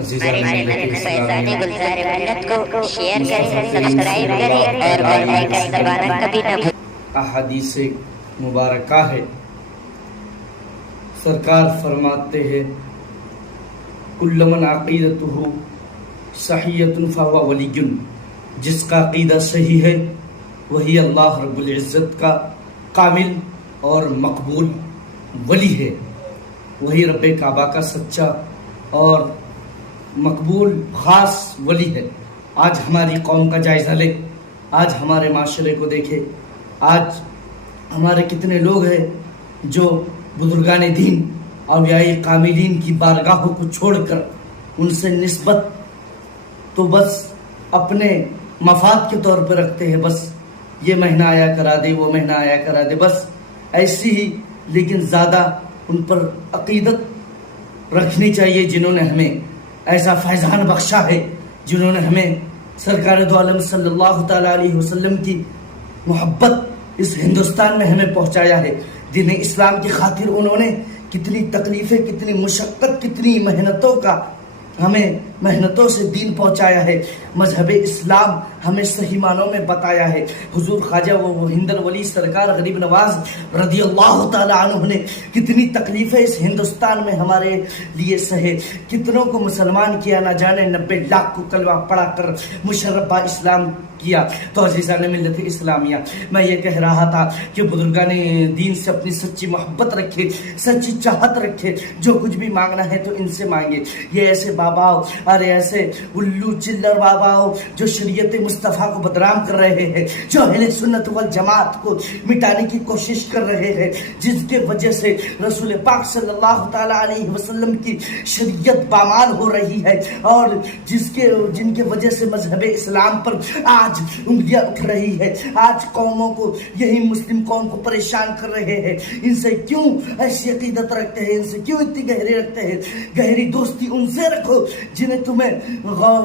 عزیزان ہمارے ملت فیضان اسلامیہ گلزار ملت کو شیئر کریں، سبسکرائب کریں اور بیل آئکن دبانا کبھی نہ بھولیں۔ احادیث مبارکہ ہے، سرکار فرماتے ہیں کل من عقیدتہ صحیحۃ فہو ولی، جس کا عقیدہ صحیح ہے وہی اللہ رب العزت کا کامل اور مقبول ولی ہے، وہی رب کعبہ کا سچا اور مقبول خاص ولی ہے۔ آج ہماری قوم کا جائزہ لے، آج ہمارے معاشرے کو دیکھے، آج ہمارے کتنے لوگ ہیں جو بزرگان دین اولیاء کاملین کی بارگاہوں کو چھوڑ کر ان سے نسبت تو بس اپنے مفاد کے طور پہ رکھتے ہیں، بس یہ مہینہ آیا کرا دے، وہ مہینہ آیا کرا دے، بس ایسی ہی، لیکن زیادہ ان پر عقیدت رکھنی چاہیے جنہوں نے ہمیں ایسا فیضان بخشا ہے، جنہوں نے ہمیں سرکار دو عالم صلی اللہ تعالیٰ علیہ وسلم کی محبت اس ہندوستان میں ہمیں پہنچایا ہے۔ دین اسلام کی خاطر انہوں نے کتنی تکلیفیں، کتنی مشقت، کتنی محنتوں کا ہمیں محنتوں سے دین پہنچایا ہے۔ مذہب اسلام ہمیں صحیح معنوں میں بتایا ہے۔ حضور خواجہ وہ ہند الولی سرکار غریب نواز رضی اللہ تعالی عنہ نے کتنی تکلیفیں اس ہندوستان میں ہمارے لیے سہے، کتنوں کو مسلمان کیا، نہ جانے 90 لاکھ کو کلمہ پڑھا کر مشرف اسلام کیا۔ تو عزیزان ملت اسلامیہ، میں یہ کہہ رہا تھا کہ بزرگان دین سے اپنی سچی محبت رکھے، سچی چاہت رکھے، جو کچھ بھی مانگنا ہے تو ان سے مانگے۔ یہ ایسے بابا اور ایسے الو چلر بابا جو شریعت مصطفیٰ کو بدنام کر رہے ہیں، جو اہل سنت والجماعت کو مٹانے کی کوشش کر رہے ہیں، جس کے وجہ سے رسول پاک صلی اللہ تعالی علیہ وسلم کی شریعت پامال ہو رہی ہے، اور جن کے وجہ سے مذہب اسلام پر آج انگلیاں اٹھ رہی ہے، آج قوموں کو، یہی مسلم قوم کو پریشان کر رہے ہیں۔ ان سے کیوں ایسی عقیدت رکھتے ہیں، ان سے کیوں اتنی گہری رکھتے ہیں؟ گہری دوستی ان سے رکھو جنہیں تمہیں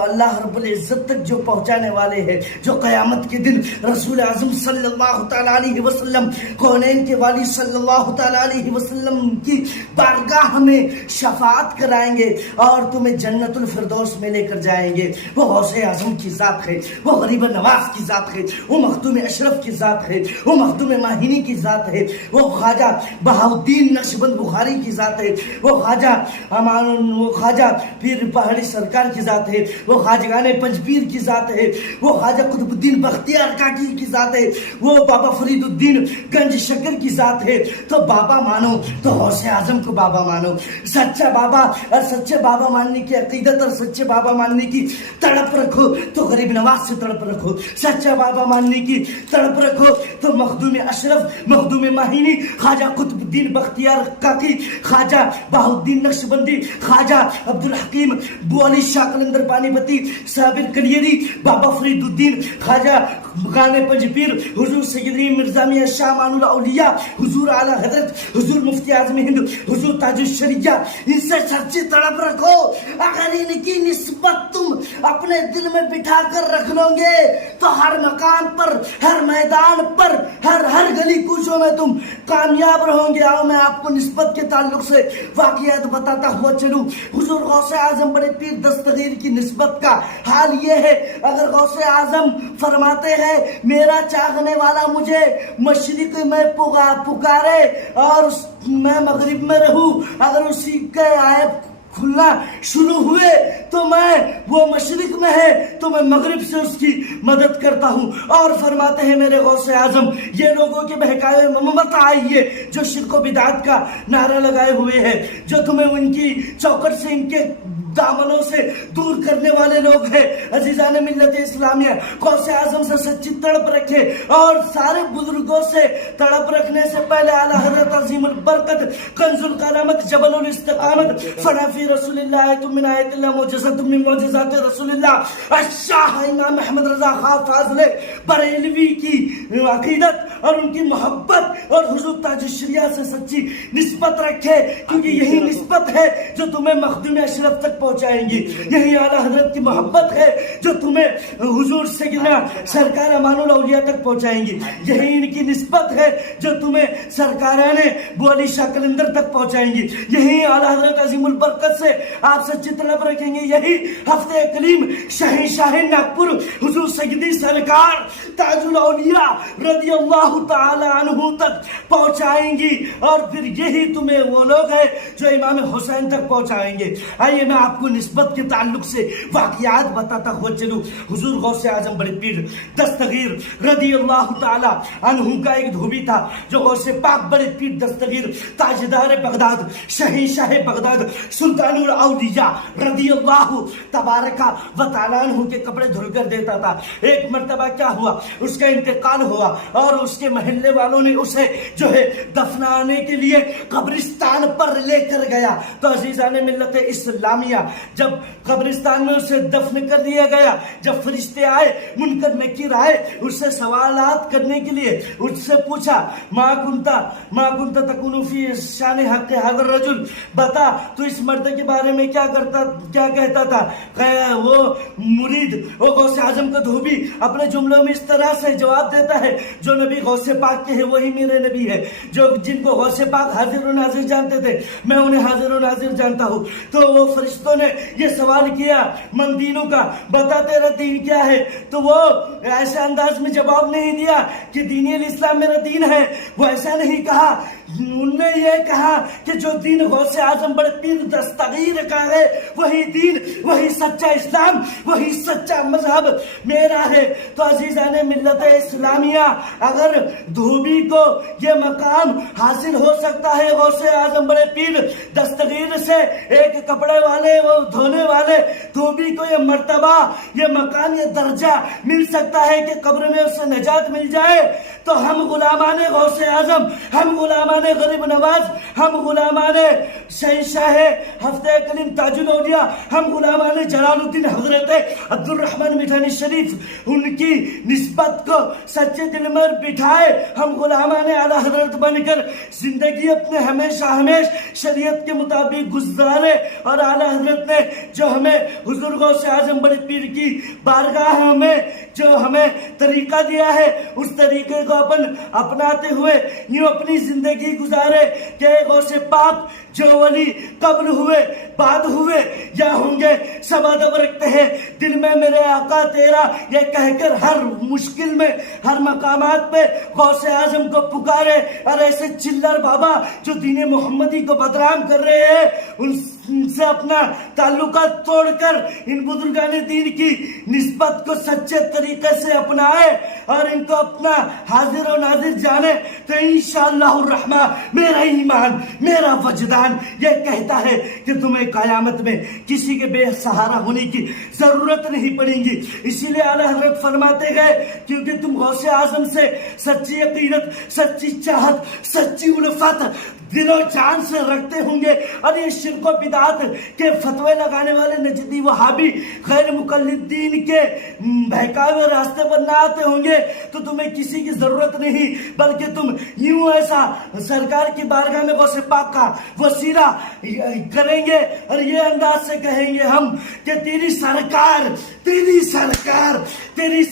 اللہ رب العزت تک جو پہنچانے والے ہیں، جو قیامت کے دن رسول اعظم صلی اللہ تعالی علیہ وسلم، کونین کے والی صلی اللہ تعالی علیہ وسلم کی بارگاہ میں شفاعت کرائیں گے اور تمہیں جنت الفردوس میں لے کر جائیں گے۔ وہ غوث اعظم کی ذات ہے، وہ غریب نواز کی ذات ہے، وہ مخدوم اشرف کی ذات ہے، وہ مخدوم ماہینی کی ذات ہے، وہ خواجہ بہاؤالدین نقشبند بخاری کی ذات ہے، وہ خواجہ پیر پہاڑی سرکار کی ذات ہے، وہ خواجگان پنجپیر کی ذات ہے، وہ خواجہ قطب الدین بختیار کاکی کی ذات ہے، وہ بابا فرید الدین گنج شکر کی ذات ہے۔ تو بابا مانو تو غوث اعظم کو بابا مانو۔ سچا بابا اور سچے بابا ماننے کی عقیدت اور سچے بابا ماننے کی تڑپ رکھو تو غریب نواز سے تڑپ رکھو۔ سچا بابا ماننے کی تڑپ رکھو تو مخدوم اشرف، مخدوم ماہینی، خواجہ قطب الدین بختیار کاکی، خواجہ بہاؤالدین نقشبندی، خواجہ عبدالحکیم بو علی شاہ قلندر پانی پتی، صابر کلیری، بابا فرید الدین، خواجہ مکان پنجپیر، حضور سیدی مرزا میاں شاہ مان الاولیاء، حضور اعلیٰ حضرت حضور مفتی اعظم ہند، حضور تاج الشریعہ، ان سے سچی تڑپ رکھو۔ اگر ان کی نسبت تم اپنے دل میں بٹھا کر رکھ لو گے تو ہر مقام پر، ہر میدان پر، ہر گلی کوچوں میں تم کامیاب رہو گے۔ آؤ میں آپ کو نسبت کے تعلق سے واقعات بتاتا ہوا چلوں۔ حضور غوث اعظم بڑے پیر دستگیر کی نسبت کا حال یہ ہے، اگر غوث اعظم فرماتے ہیں میرا چاہنے والا مجھے مشرق میں پکارے اور میں مغرب میں رہوں، اگر اسی کے عیب کھلنا شروع ہوئے تو وہ مشرق میں ہے تو میں مغرب سے اس کی مدد کرتا ہوں۔ اور فرماتے ہیں میرے غوث اعظم یہ لوگوں کے بہکائے مت آئیے جو شرک و بدعت کا نعرہ لگائے ہوئے ہیں، جو تمہیں ان کی چوکٹ سے، ان کے دامنوں سے دور کرنے والے لوگ ہیں۔ عزیزان ملت اسلامیہ، غوث اعظم سے سچی تڑپ رکھے، اور سارے بزرگوں سے تڑپ رکھنے سے پہلے اعلیٰ حضرت عظیم البرکت کنز الکرامت جبل الاستقامت فنافی رسول اللہ تم من آیت اللہ معجزت من معجزات رسول اللہ الشاہ امام محمد رضا خان فاضل بریلوی کی عقیدت اور ان کی محبت اور حضور تاج الشریعہ سے سچی نسبت رکھے، کیونکہ یہی نسبت ہے جو تمہیں مخدوم اشرف تک پہنچائیں گی، یہی اعلیٰ حضرت کی محبت ہے جو تمہیں حضور سیدنا سرکار امان الاولیاء تک پہنچائیں گی، یہی ان کی نسبت ہے جو تمہیں سرکاران بو علی شاہ قلندر تک پہنچائیں گی، یہی اعلیٰ حضرت عظیم البرکت سے آپ سچی طلب رکھیں گے، یہی ہفتہ کلیم شہنشاہ ناگپور حضور سیدی سرکار تاج الاولیاء رضی اللہ تعالی عنہ تک پہنچائیں گی، اور پھر یہی تمہیں وہ لوگ ہیں جو امام حسین تک پہنچائیں گے۔ آئیے میں آپ کو نسبت کے تعلق سے واقعات بتاتا ہوا چلوں۔ حضور غوث اعظم بڑے پیر دستگیر رضی اللہ تعالی عنہ کا ایک دھوبی تھا جو غوث پاک بڑے پیر دستگیر تاجدار بغداد شہنشاہ بغداد سلطان الاولیاء رضی اللہ تبارک و تعالی عنہ کے کپڑے دھل کر دیتا تھا۔ ایک مرتبہ کیا ہوا، اس کا انتقال ہوا اور اس کے محلے والوں نے اسے جو ہے دفنانے کے لیے قبرستان پر لے کر گیا۔ تو عزیزان ملت اسلامیہ، جب قبرستان میں اسے دفن کر دیا گیا، جب فرشتے آئے، منکر نکیر آئے اس سے سوالات کرنے کے لیے، اس سے پوچھا ما کنت تکون فی شان حق حضر رجل، بتا تو اس مرد کے بارے میں کیا کہتا تھا؟ وہ مرید وہ غوث اعظم کا دھوبی اپنے جملوں میں اس طرح سے جواب دیتا ہے، جو نبی غوث پاک کے ہے وہی میرے نبی ہے، جو جن کو غوث پاک حاضر و ناظر جانتے تھے میں انہیں حاضر و ناظر جانتا ہوں۔ تو وہ فرشتوں نے یہ سوال کیا من دینوں کا، بتا تیرا دین کیا ہے؟ تو وہ ایسے انداز میں جواب نہیں دیا کہ دین الاسلام میرا دین ہے، وہ ایسا نہیں کہا، انہوں نے یہ کہا کہ جو دین غوث اعظم بڑے پیر دستگیر کا ہے وہی دین، وہی سچا اسلام، وہی سچا مذہب میرا ہے۔ تو عزیزان ملت اسلامیہ، اگر دھوبی کو یہ مقام حاصل ہو سکتا ہے غوث اعظم بڑے پیر دستگیر سے، ایک کپڑے والے وہ دھونے والے دھوبی کو یہ مرتبہ، یہ مقام، یہ درجہ مل سکتا ہے کہ قبر میں اسے نجات مل جائے، تو ہم غلامان غوث اعظم، ہم غلامان غریب نواز، ہم غلامان شہنشاہ ہفتہ کلیم تاج الاولیاء، ہم غلامان جلال الدین حضرت عبد الرحمن میٹھانی شریف، ان کی نسبت کو سچے دل میں بٹھائے، ہم غلامان اعلیٰ حضرت بن کر زندگی اپنے ہمیشہ شریعت کے مطابق گزارے، اور اعلیٰ حضرت نے جو ہمیں حضور غوث اعظم بڑے پیر کی بارگاہ میں جو ہمیں طریقہ دیا ہے اس طریقے کو اپناتے ہوئے یوں اپنی زندگی گزارے کہ غوث پاک جو ولی قبل ہوئے بعد ہوئے یا ہوں گے سب ادب رکھتے ہیں دل میں میرے آقا تیرا، یہ کہہ کر ہر مشکل میں ہر مقامات پہ غوث اعظم کو پکارے، اور ایسے چلر بابا جو دین محمدی کو بدنام کر رہے ہیں ان سے اپنا تعلقات توڑ کر ان بزرگان دین کی نسبت کو سچے طریقے سے اپنائے اور ان کو اپنا حاضر و ناظر جانے، تو انشاءاللہ الرحمن میرا ایمان، میرا وجدان یہ کہتا ہے کہ تمہیں قیامت میں کسی کے بے سہارا ہونے کی ضرورت نہیں پڑیں گی۔ اسی لیے اعلیٰ حضرت فرماتے گئے کیونکہ تم غوث اعظم سے سچی عقیدت، سچی چاہت، سچی الفت دل و جان سے رکھتے ہوں گے، اور یہ شرک و بدعت کے فتوے لگانے والے نجدی وہابی غیر مقلدین کے بہکاوے راستے پر نہ آتے ہوں گے، تو تمہیں کسی کی ضرورت نہیں، بلکہ تم یوں ایسا سرکار کی بارگاہ میں غوث پاک کا وسیلہ کریں گے اور یہ انداز سے کہیں گے ہم کہ تیری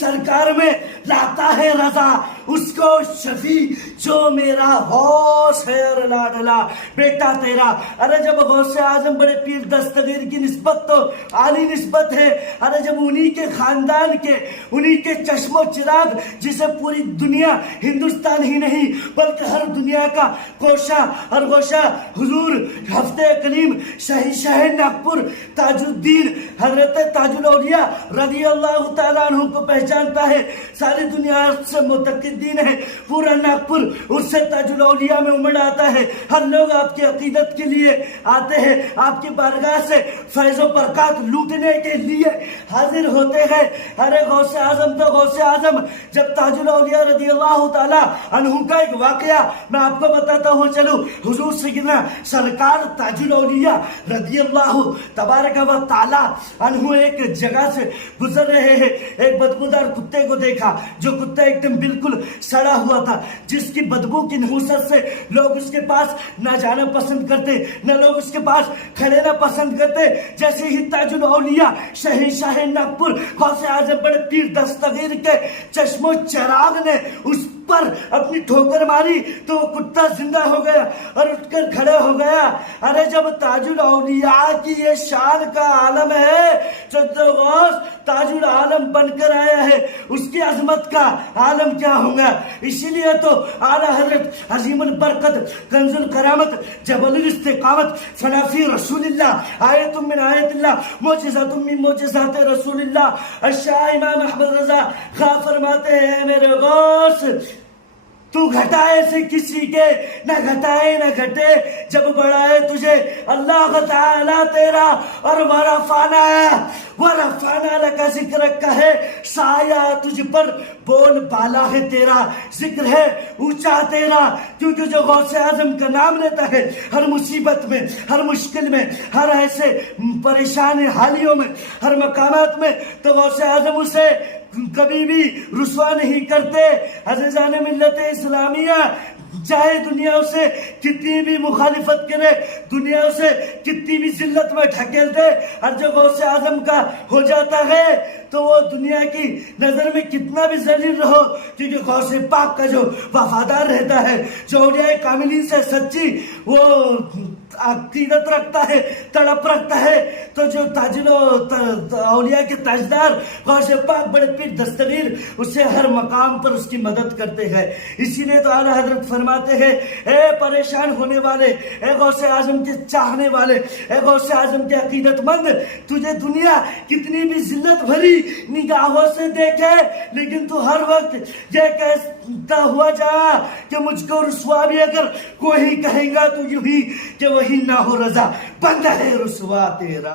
سرکار میں لاتا ہے رضا اس کو شفیع جو میرا غوث ہے اور لاڈلا بیٹا تیرا۔ ارے جب غوث اعظم بڑے پیر دستگیر کی نسبت تو عالی نسبت ہے، ارے جب انہی کے خاندان کے، انہی کے چشم و چراغ جسے پوری دنیا، ہندوستان ہی نہیں بلکہ ہر دنیا کا کوشہ اور گوشہ حضور ہفتہ کلیم شہنشاہ ناگپور تاج الدین حضرت تاج الاولیاء رضی اللہ تعالیٰ عنہ کو پہچانتا ہے، ساری دنیا سے متقد دین ہے، پورا ناگپور اس سے تاج الاولیاء میں امڑ آتا ہے، ہر لوگ آپ کی عقیدت کے لیے آتے ہیں، آپ کی بارگاہ سے فیض و برکات لوٹنے کے لیے حاضر ہوتے ہیں۔ ارے غوث اعظم تو غوث اعظم، جب تاج الاولیاء رضی اللہ تعالیٰ عنہ کا ایک واقعہ میں آپ کو بتاتا ہوں، چلو حضور سیدنا سرکار تاج الاولیاء رضی اللہ تبارک و تعالی عنہ ایک جگہ سے گزر رہے ہیں، ایک بدبودار کتے کو دیکھا، جو کتا ایک دم بالکل سڑا ہوا تھا، جس کی بدبو کی نحوست سے لوگ اس کے پاس نہ جانا پسند کرتے، نہ لوگ اس کے پاس کھڑے نہ پسند کرتے۔ جیسے ہی تاج الاولیاء شہنشاہ ناگپور غوث اعظم بڑے پیر دستگیر کے چشم و چراغ نے اس پر اپنی ٹھوکر ماری تو وہ کتا زندہ ہو گیا اور اٹھ کر کھڑا ہو گیا۔ ارے جب تاج الاولیاء کی یہ شان کا عالم ہے، جب غوث تاج العالم بن کر آیا ہے، اس کی عظمت کا عالم کیا ہوگا؟ اسی لیے تو اعلیٰ حضرت عظیم البرکت کنز الکرامت جبل الاستقامت فنافی رسول اللہ آیت من آیت اللہ معجزات من معجزات رسول اللہ الشاہ امام احمد رضا خواہ فرماتے ہیں، میرے غوث تو گھٹائے سے کسی کے نہ گھٹائے نہ گھٹے، جب بڑھائے تجھے اللہ تعالیٰ تیرا، اور ورفعنا لک ذکرک کا ہے، سایہ تجھ پر بول بالا ہے تیرا، ذکر ہے اونچا تیرا، کیونکہ جو غوث اعظم کا نام لیتا ہے ہر مصیبت میں، ہر مشکل میں، ہر ایسے پریشان حالیوں میں، ہر مقامات میں، تو غوث اعظم اسے کبھی بھی رسوا نہیں کرتے۔ عزیزان ملت اسلامیہ، چاہے دنیا اسے کتنی بھی مخالفت کرے، دنیا اسے کتنی بھی ذلت میں ڈھکیل دے، اور جو غوث اعظم کا ہو جاتا ہے تو وہ دنیا کی نظر میں کتنا بھی ذلیل رہو، کیونکہ غوث پاک کا جو وفادار رہتا ہے، جو اولیاء کاملین سے سچی وہ عقیدت رکھتا ہے، تڑپ رکھتا ہے، تو جو اولیاء کے تاجدار غوث پاک بڑے پیر دستگیر اسے ہر مقام پر اس کی مدد کرتے ہیں۔ اسی لیے تو اعلیٰ حضرت فرماتے ہیں، اے پریشان ہونے والے، اے غوث اعظم کے چاہنے والے، اے غوث اعظم کے عقیدت مند، تجھے دنیا کتنی بھی ذلت بھری نگاہوں سے دیکھے، لیکن تو ہر وقت یہ کہتا ہوا جا کہ مجھ کو رسوا بھی اگر کوئی کہے گا تو یوں ہی کہ وہی نہ ہو رضا، بندہ ہے رسوا تیرا۔